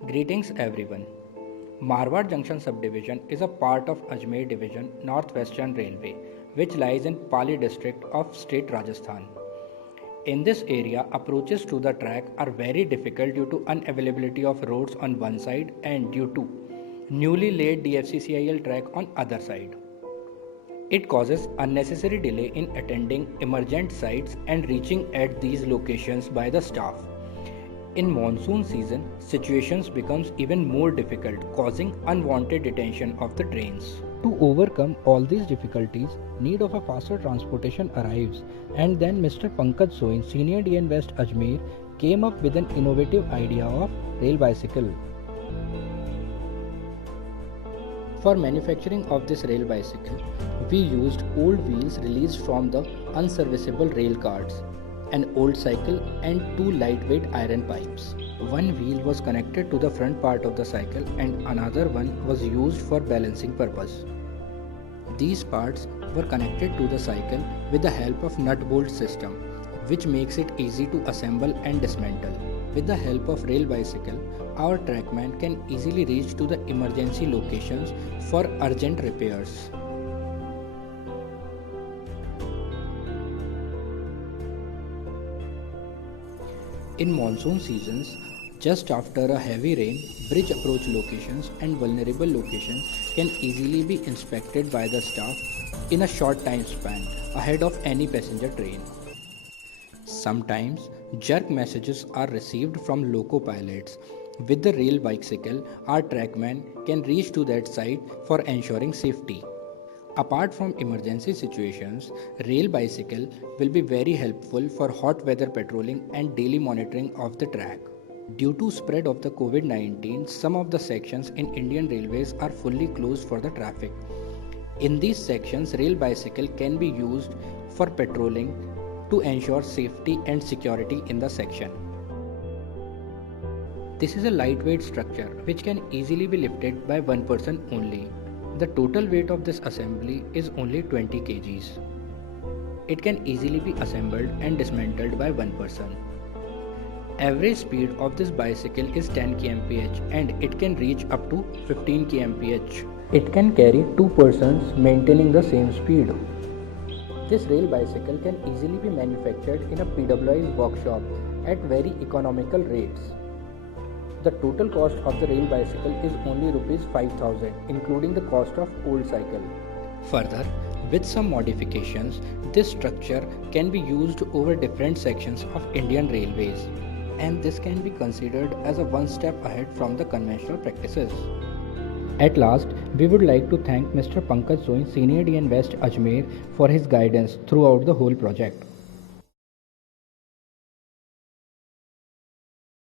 Greetings everyone. Marwar Junction subdivision is a part of Ajmer division Northwestern Railway which lies in Pali district of state Rajasthan. In this area approaches to the track are very difficult due to unavailability of roads on one side and due to newly laid DFCCIL track on other side. It causes unnecessary delay in attending emergent sites and reaching at these locations by the staff. In monsoon season, situations becomes even more difficult, causing unwanted detention of the trains. To overcome all these difficulties, need of a faster transportation arrives, and then Mr. Pankaj Soin, Senior DN West Ajmer, came up with an innovative idea of rail bicycle. For manufacturing of this rail bicycle, we used old wheels released from the unserviceable rail cars, an old cycle and two lightweight iron pipes. One wheel was connected to the front part of the cycle and another one was used for balancing purpose. These parts were connected to the cycle with the help of nut bolt system, which makes it easy to assemble and dismantle. With the help of rail bicycle, our trackman can easily reach to the emergency locations for urgent repairs. In monsoon seasons, just after a heavy rain, bridge approach locations and vulnerable locations can easily be inspected by the staff in a short time span ahead of any passenger train. Sometimes jerk messages are received from loco pilots. With the rail bicycle, our trackman can reach to that site for ensuring safety. Apart from emergency situations, rail bicycle will be very helpful for hot weather patrolling and daily monitoring of the track. Due to spread of the COVID-19, some of the sections in Indian Railways are fully closed for the traffic. In these sections, rail bicycle can be used for patrolling to ensure safety and security in the section. This is a lightweight structure which can easily be lifted by one person only. The total weight of this assembly is only 20 kgs. It can easily be assembled and dismantled by one person. Average speed of this bicycle is 10 kmph and it can reach up to 15 kmph. It can carry two persons maintaining the same speed. This rail bicycle can easily be manufactured in a PWI's workshop at very economical rates. The total cost of the rail bicycle is only Rs 5000 including the cost of old cycle. Further, with some modifications, this structure can be used over different sections of Indian Railways, and this can be considered as a one step ahead from the conventional practices. At last, we would like to thank Mr. Pankaj Soin, Senior DN West Ajmer, for his guidance throughout the whole project.